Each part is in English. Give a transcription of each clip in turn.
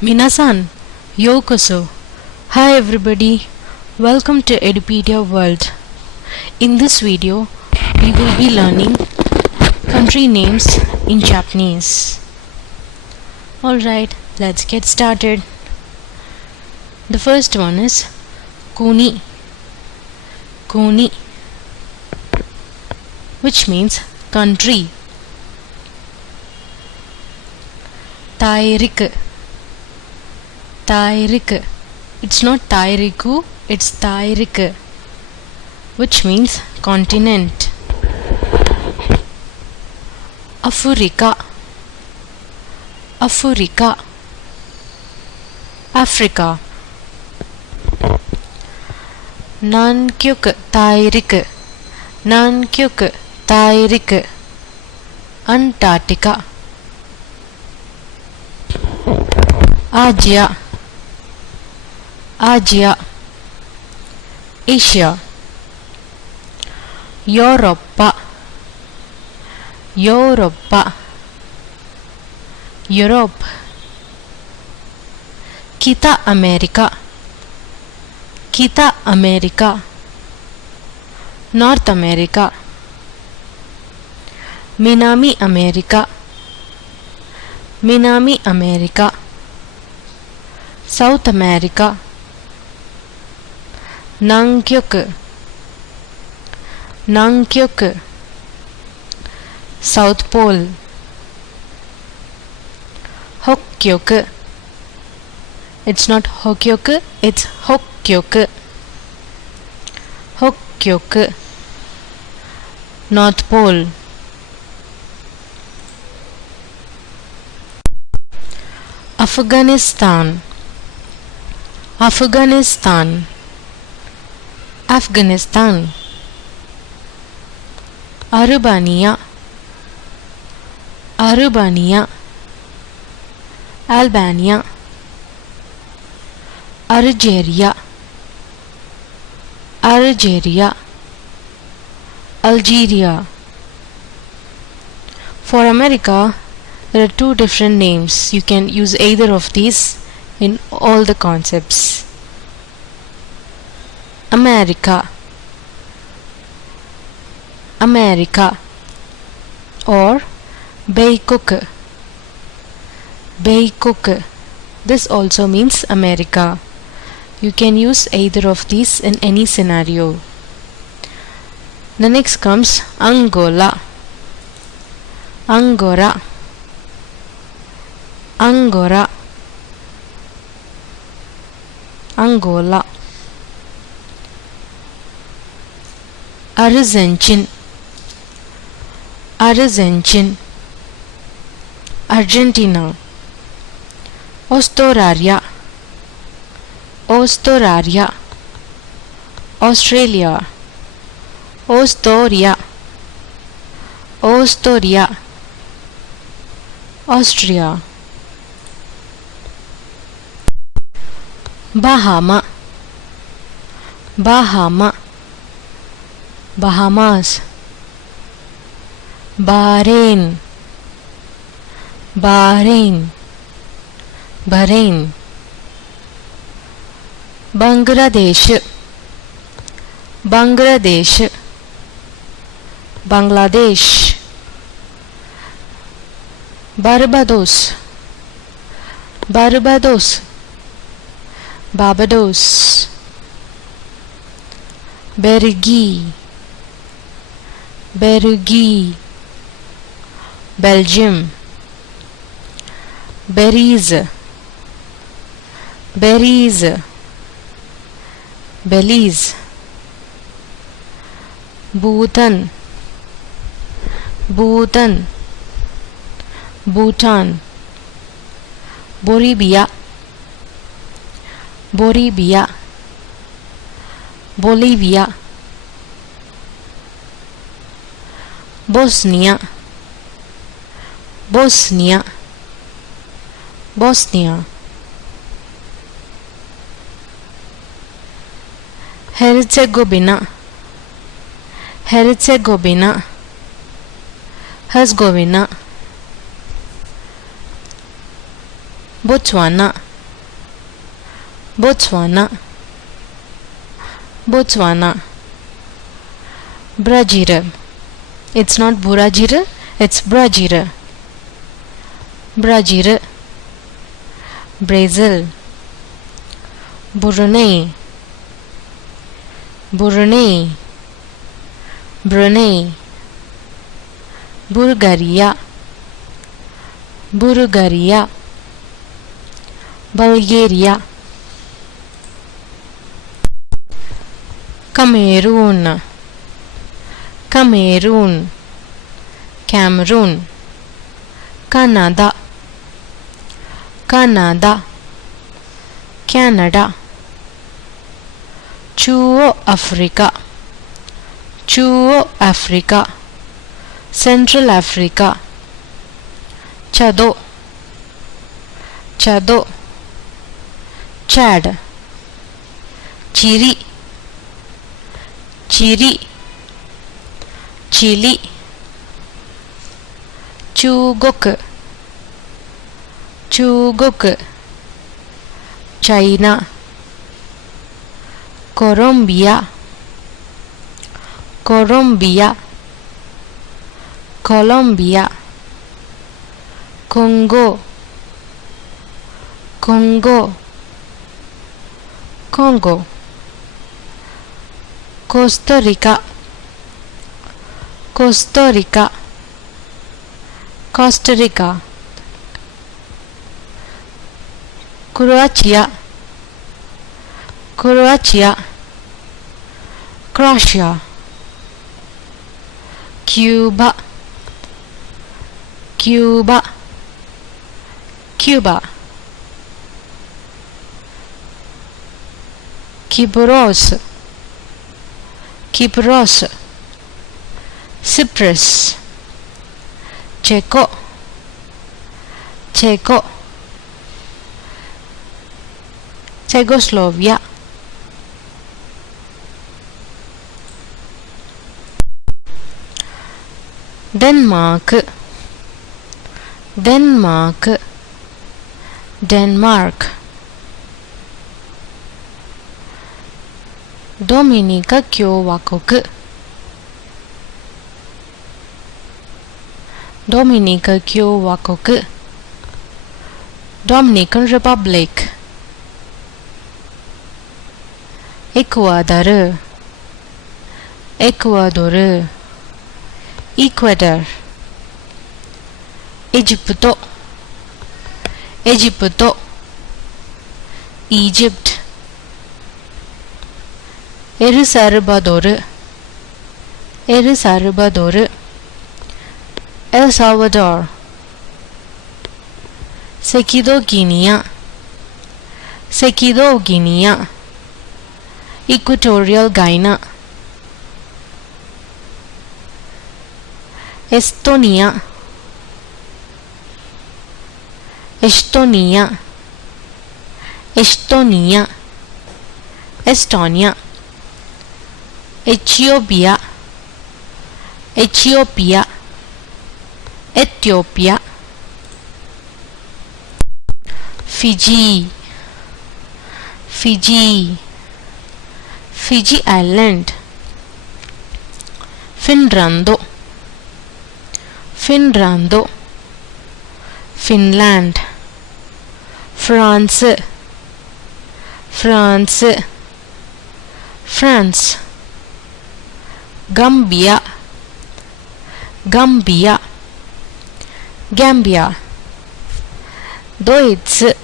Minasan, Yokoso. Hi everybody, welcome to Edupedia World. In this video, we will be learning country names in Japanese. Alright, let's get started. The first one is Kuni. Kuni, which means country. Tairik. Tairik. It's not Tairiku, it's Tairik, which means continent. Africa. Africa. Africa. Nankyuk Tairik. Nankyuk Tairik. Antarctica. Asia. Asia. Asia. Europa. Europa. Europe. Kita America. Kita America. North America. Minami America. Minami America. South America. Nankyuk. Nankyuk. South Pole. Hokkyuk. It's not Hokkyuk, it's Hokkyuk. Hokkyuk. North Pole. Afghanistan. Afghanistan. Afghanistan. Albania. Albania. Albania. Algeria. Algeria. Algeria. For America, there are two different names. You can use either of these in all the concepts. America. America. Or Bangkok. Bangkok. This also means America. You can use either of these in any scenario. The next comes Angola. Angora. Angora. Angola. Argentine. Argentine. Argentina. Australia. Australia. Australia. Austria. Austria. Austria. Bahama. Bahama. Bahamas. Bahrain. Bahrain. Bahrain. Bangladesh. Bangladesh. Bangladesh. Barbados. Barbados. Barbados. Belgium. Belgium. Belgium. Belize. Belize. Belize. Bhutan. Bhutan. Bhutan. Bolivia. Bolivia. Bolivia. Bosnia. Bosnia. Bosnia. Herzegovina. Herzegovina. Herzegovina. Botswana. Botswana, Botswana. Brazil. It's not Burajira, it's Brazil. Brazil. Brazil. Brunei, Brunei, Brunei. Bulgaria, Bulgaria. Bulgaria. Cameroon, Cameroon. Cameroon. Canada, Canada. Canada. Chuo Africa, Chuo Africa. Central Africa. Chado, Chado. Chad. Chiri, Chiri. Chile. Chuguk, Chuguk. China. Colombia, Colombia. Colombia. Congo, Congo. Congo. Costa Rica, Costa Rica. Costa Rica. Croatia, Croatia. Croatia. Cuba, Cuba. Cuba. Kypros, Kypros. Cyprus. Czecho, Czecho. Czechoslovakia. Denmark, Denmark. Denmark. Dominica Kiowakoku, Dominica Kiowakoku. Dominican Republic. Ecuador, Ecuador. Ecuador. Egypto, Egypto. Egypt. El Salvador, El Salvador. El Salvador. Sekido Guinea, Sekido Guinea. Equatorial Guinea. Estonia, Estonia. Estonia. Estonia. Ethiopia, Ethiopia. Ethiopia. Fiji, Fiji. Fiji Island. Finrando, Finrando. Finland. France, France. France. Gambia, Gambia. Gambia. Deutsch,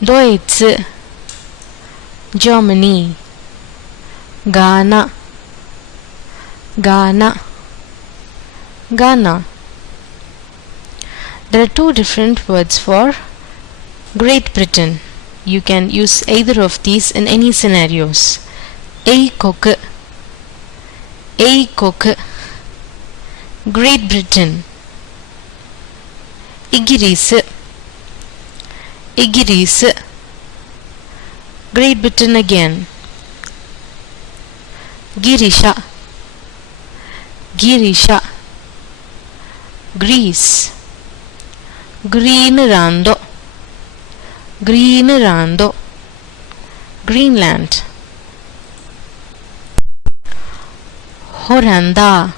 Deutsch. Germany. Ghana, Ghana. Ghana. There are two different words for Great Britain. You can use either of these in any scenarios. Cook, Cook. Great Britain. Igris, Igris. Great Britain again. Girisha, Girisha. Greece. Green Rando, Green Rando. Greenland. Oranda,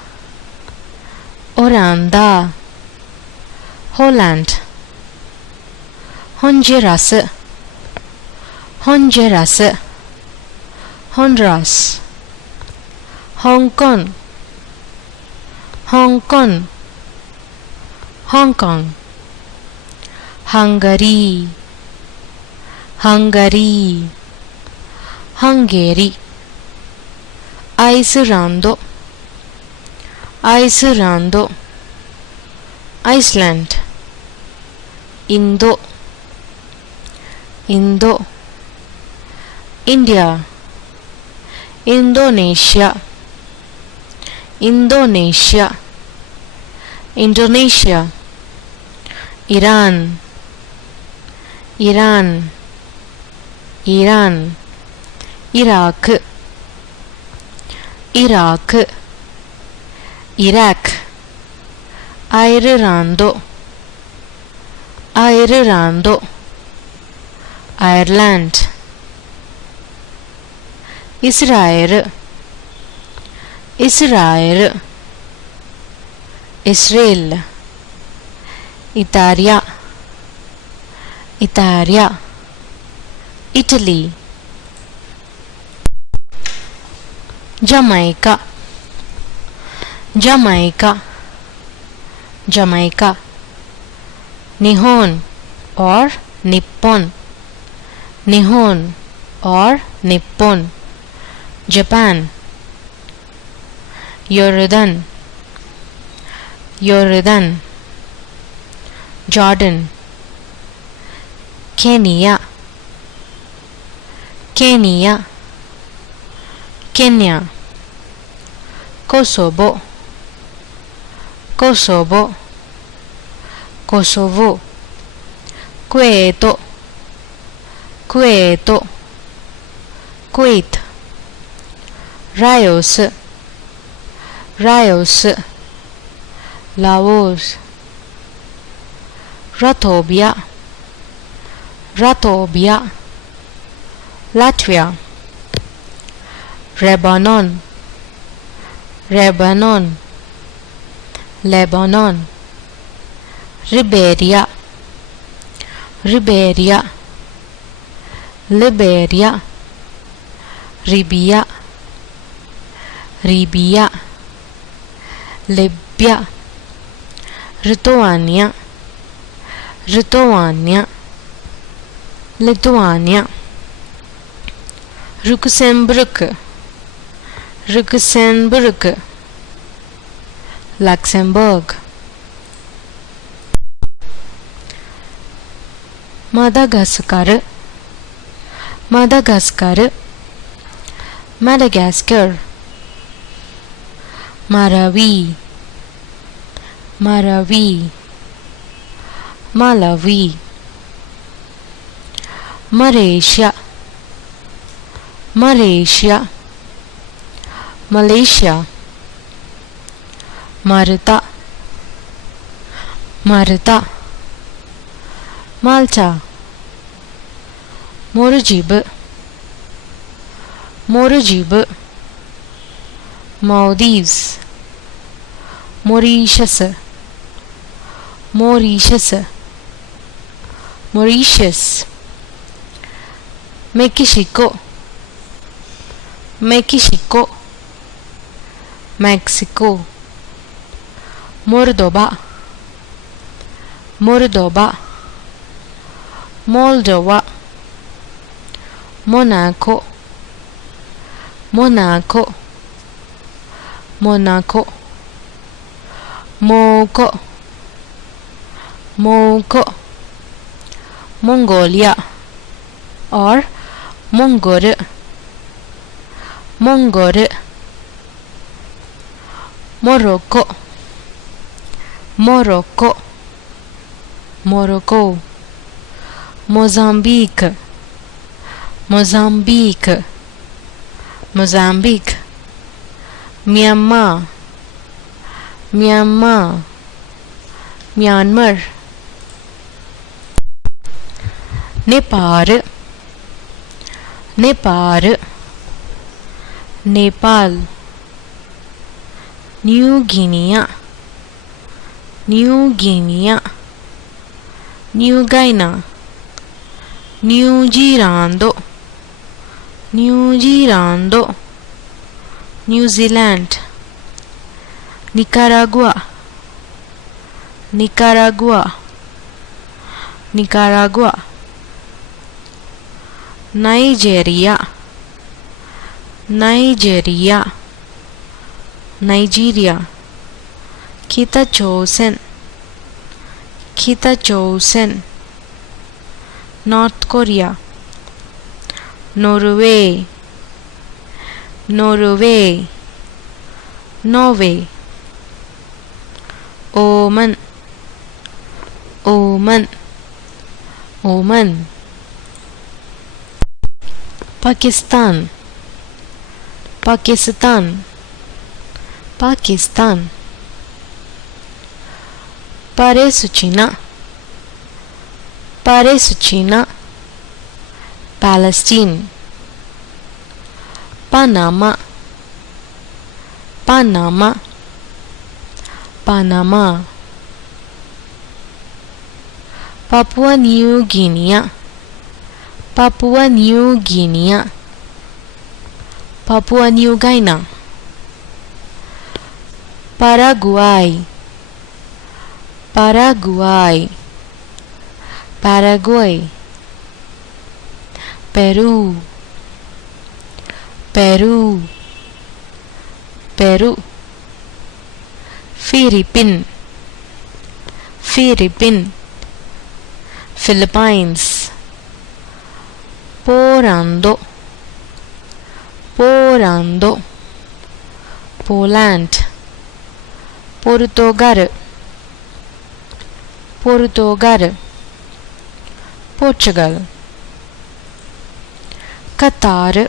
Oranda, Holland. Honduras, Honduras, Honduras. Hong Kong, Hong Kong, Hong Kong. Hungary, Hungary, Hungary. Iceland, Iceland, Iceland. Indo, Indo, India. Indonesia, Indonesia, Indonesia. Iran, Iran, Iran. Iraq, Iraq, Iraq. Ireland, Ireland, Ireland. Israel, Israel, Israel. Italia, Italia, Italy. Jamaica, Jamaica, Jamaica. Nihon or Nippon, Nihon or Nippon. Japan. Jordan, Jordan, Jordan. Kenya, Kenya, Kenya. Kosovo, Kosovo, Kosovo. Kuwait, Kuwait, Kuwait. Laos, Laos, Laos. Latvia, Latvia, Latvia. Lebanon, Lebanon, Lebanon. Liberia, Liberia, Liberia. Libya, Libya, Libya. Lithuania, Lithuania, Lithuania. Luxembourg, Luxembourg, Luxembourg. Madagascar, Madagascar, Madagascar. Marawi, Marawi, Malawi. Malaysia, Malaysia, Malaysia. Malta, Malta, Malta. Maldives, Maldives. Maldives. Mauritius, Mauritius, Mauritius. Mexico, Mexico, Mexico. Moldova, Moldova, Moldova. Monaco, Monaco, Monaco. Moco, Moco. Mongolia or Mongol, Mongol. Morocco, Morocco, Morocco. Mozambique, Mozambique, Mozambique. Myanmar, Myanmar, Myanmar. Nepal, Nepal Nepal New Guinea New Guinea New Guinea New Zealand New Zealand New Zealand Nicaragua Nicaragua Nicaragua Nigeria Nigeria Nigeria Kitachosen Kitachosen North Korea Norway Norway Norway Oman Oman ओमन Pakistan Pakistan Pakistan Palestina Palestina Palestine Panama Panama Panama Papua New Guinea Papua New Guinea Papua New Guinea Paraguay Paraguay Paraguay Peru Peru Peru Philippines Philippines Philippines Poland Poland Poland Portugal Portugal Portugal Qatar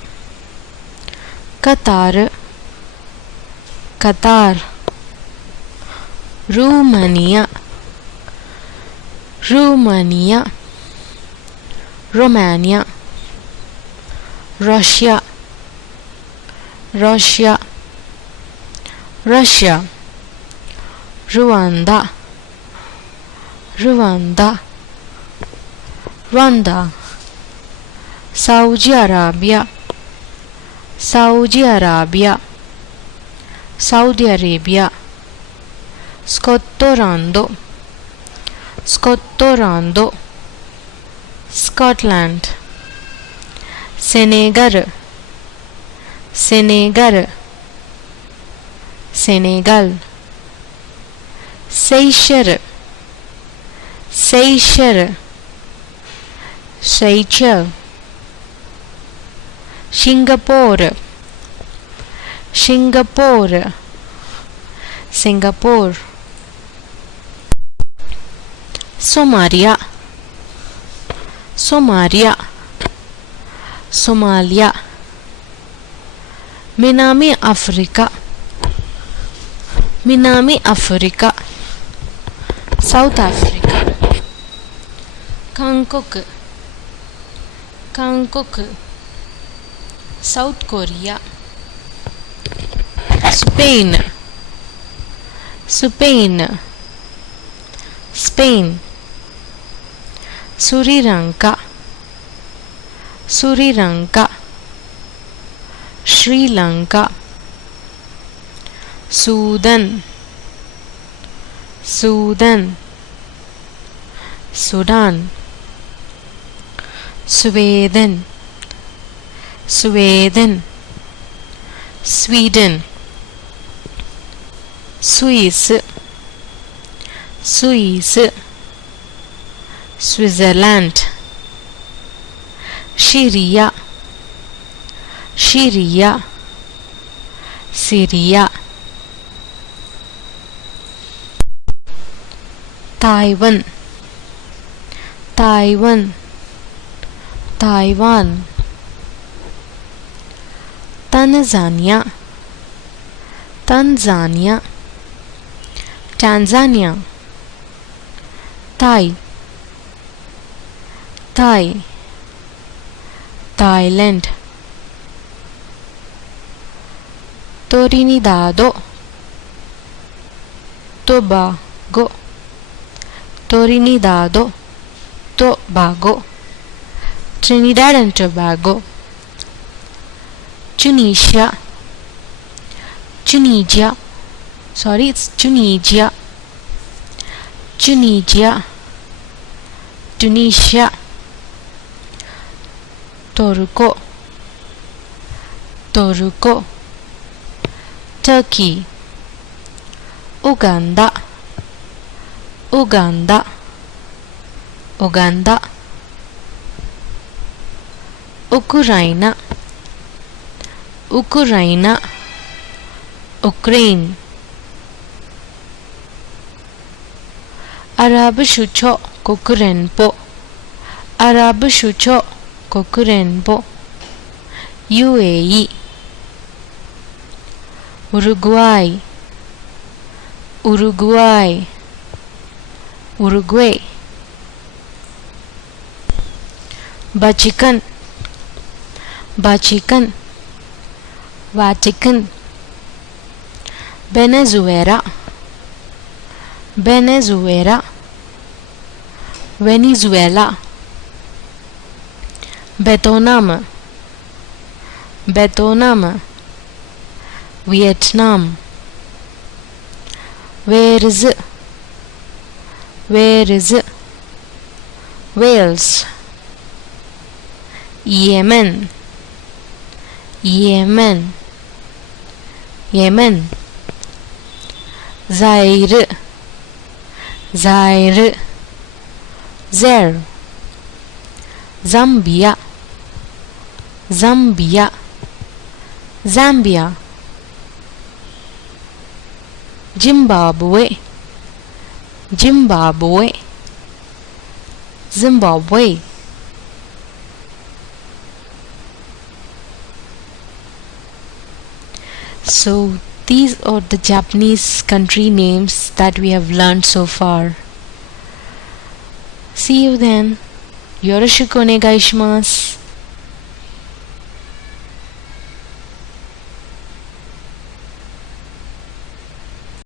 Qatar Qatar Romania Romania Romania Russia Russia Russia Rwanda Rwanda Rwanda Saudi Arabia Saudi Arabia Saudi Arabia Scotland Scotland Scotland Senegal Senegal Senegal Seychelles Seychelles Seychelles Singapore Singapore Singapore Somalia Somalia Somalia Minami Africa Minami Africa South Africa Bangkok Bangkok South Korea Spain Spain Spain Sri Lanka Sri Lanka Sri Lanka Sudan Sudan Sudan Sweden Sweden Sweden Swiss Swiss Switzerland Syria Syria Syria Taiwan Taiwan Taiwan Tanzania Tanzania Tanzania Thai Thai Thailand. Trinidad, Tobago. Trinidad, Tobago. Trinidad and Tobago. Tunisia. Tunisia. Sorry, it's Tunisia. Tunisia. Tunisia. Turco. Turco. Turkey. Uganda. Uganda. Uganda. Ukraine. Ukraine. Ukraine. Arabische Kukurenpo. Arabische Kukurenpo. UAE. Uruguay. Uruguay. Uruguay. Vatican. Vatican. Vatican. Venezuela. Venezuela. Venezuela. Vietnam. Vietnam. Vietnam. Where is it? Where is it? Wales. Yemen. Yemen. Yemen. Zaire. Zaire. Zaire. Zambia. Zambia. Zambia. Zimbabwe. Zimbabwe. Zimbabwe. So these are the Japanese country names that we have learned so far. See you then. Yoroshiku onegaishimasu.